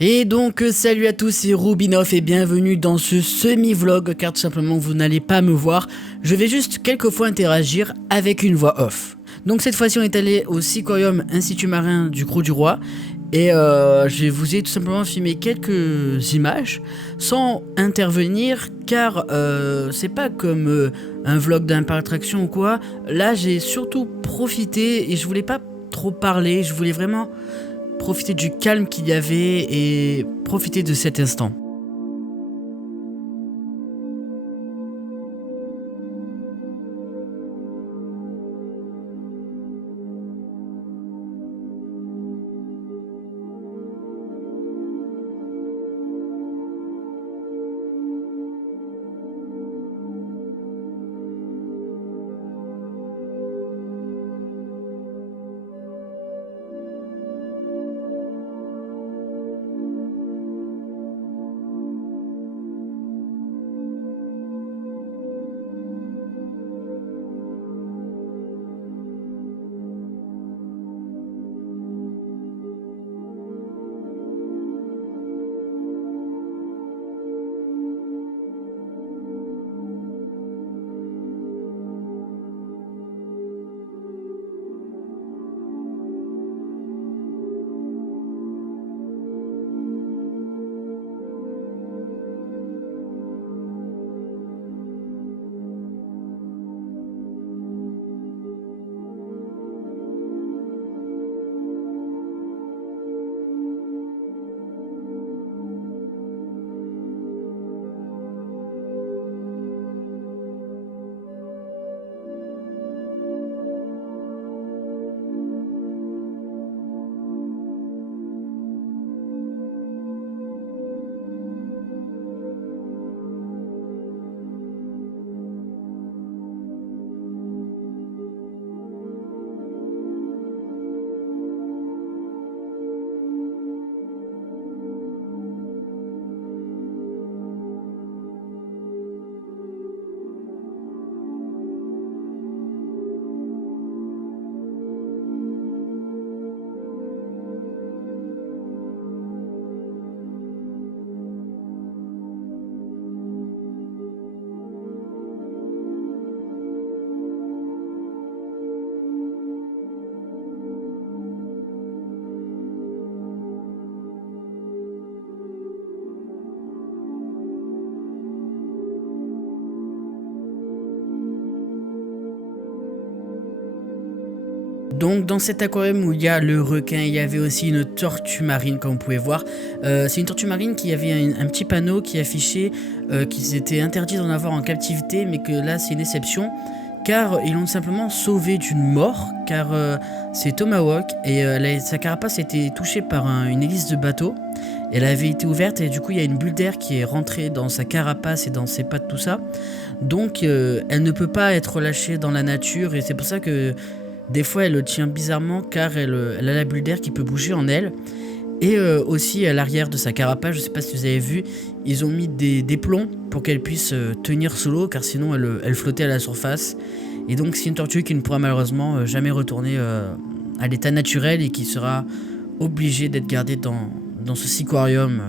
Et donc salut à tous, c'est Rubinoff et bienvenue dans ce semi-vlog car tout simplement vous n'allez pas me voir, je vais juste quelques fois interagir avec une voix off. Donc cette fois-ci on est allé au Seaquarium Institut Marin du Crau du Roi et je vous ai tout simplement filmé quelques images sans intervenir car c'est pas comme un vlog d'un parc d'attraction ou quoi. Là j'ai surtout profité et je voulais pas trop parler, je voulais vraiment profiter du calme qu'il y avait et profiter de cet instant. Donc dans cet aquarium où il y a le requin, il y avait aussi une tortue marine comme vous pouvez voir. C'est une tortue marine qui avait un petit panneau qui affichait qu'ils étaient interdits d'en avoir en captivité, mais que là c'est une exception car ils l'ont simplement sauvé d'une mort, car c'est Tomahawk et sa carapace a été touchée par une hélice de bateau. Elle avait été ouverte et du coup il y a une bulle d'air qui est rentrée dans sa carapace et dans ses pattes, tout ça. Donc elle ne peut pas être relâchée dans la nature et c'est pour ça que des fois elle le tient bizarrement car elle a la bulle d'air qui peut bouger en elle. Et aussi à l'arrière de sa carapace, je sais pas si vous avez vu, ils ont mis des plombs pour qu'elle puisse tenir sous l'eau car sinon elle flottait à la surface. Et donc c'est une tortue qui ne pourra malheureusement jamais retourner à l'état naturel et qui sera obligée d'être gardée dans ce seaquarium.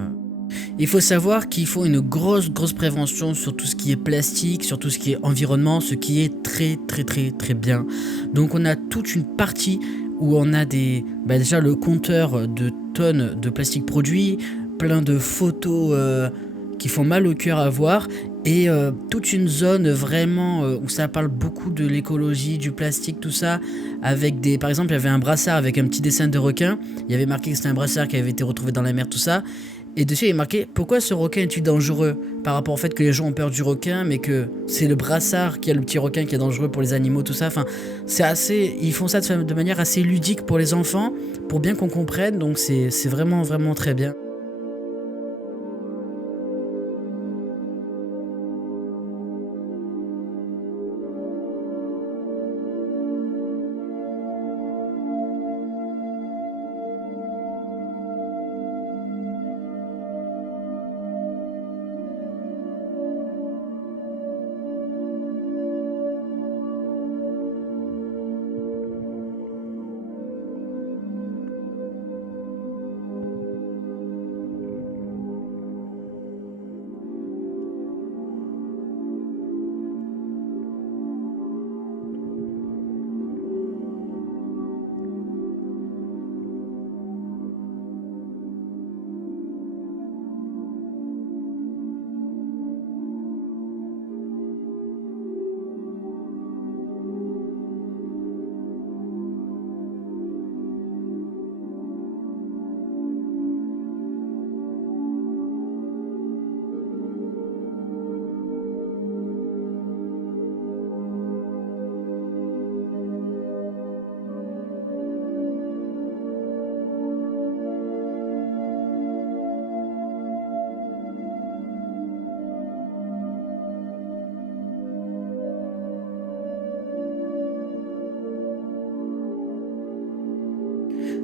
Il faut savoir qu'il faut une grosse prévention sur tout ce qui est plastique, sur tout ce qui est environnement, ce qui est très bien. Donc on a toute une partie où on a déjà le compteur de tonnes de plastique produit, plein de photos qui font mal au cœur à voir et toute une zone vraiment où ça parle beaucoup de l'écologie, du plastique, tout ça, avec par exemple il y avait un brassard avec un petit dessin de requin, il y avait marqué que c'était un brassard qui avait été retrouvé dans la mer, tout ça. Et dessus il est marqué pourquoi ce requin est-il dangereux par rapport au fait que les gens ont peur du requin mais que c'est le brassard qui a le petit requin qui est dangereux pour les animaux, tout ça. Enfin c'est assez, ils font ça de manière assez ludique pour les enfants pour bien qu'on comprenne, donc c'est vraiment très bien.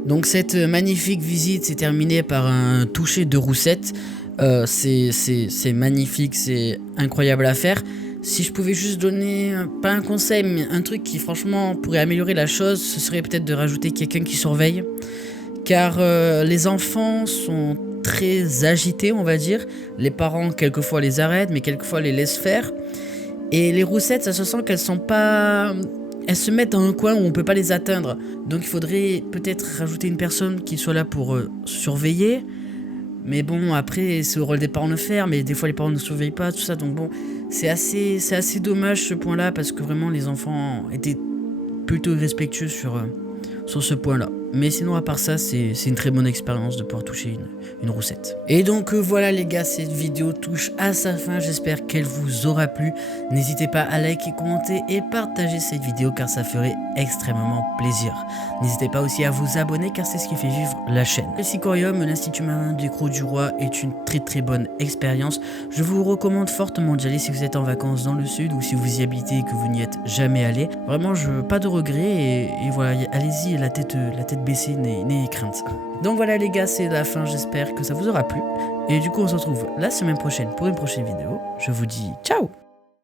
Donc cette magnifique visite s'est terminée par un toucher de roussette. C'est magnifique, c'est incroyable à faire. Si je pouvais juste donner, pas un conseil, mais un truc qui franchement pourrait améliorer la chose, ce serait peut-être de rajouter quelqu'un qui surveille. Car les enfants sont très agités, on va dire. Les parents, quelquefois, les arrêtent, mais quelquefois les laissent faire. Et les roussettes, ça se sent qu'elles sont pas... Elles se mettent dans un coin où on peut pas les atteindre. Donc il faudrait peut-être rajouter une personne qui soit là pour surveiller. Mais bon, après, c'est au rôle des parents de le faire, mais des fois les parents ne surveillent pas, tout ça. Donc bon, c'est assez dommage ce point-là, parce que vraiment les enfants étaient plutôt respectueux sur ce point-là. Mais sinon, à part ça, c'est une très bonne expérience de pouvoir toucher une roussette. Et donc voilà les gars, cette vidéo touche à sa fin. J'espère qu'elle vous aura plu. N'hésitez pas à liker, commenter et partager cette vidéo, car ça ferait extrêmement plaisir. N'hésitez pas aussi à vous abonner, car c'est ce qui fait vivre la chaîne. Le Sicorium, l'Institut Marin des Crocs du Roi, est une très bonne expérience. Je vous recommande fortement d'y aller si vous êtes en vacances dans le sud, ou si vous y habitez et que vous n'y êtes jamais allé. Vraiment, pas de regrets, et voilà, allez-y, la tête baissée, n'ayez crainte. Donc voilà les gars, c'est la fin, j'espère que ça vous aura plu. Et du coup, on se retrouve la semaine prochaine pour une prochaine vidéo. Je vous dis ciao!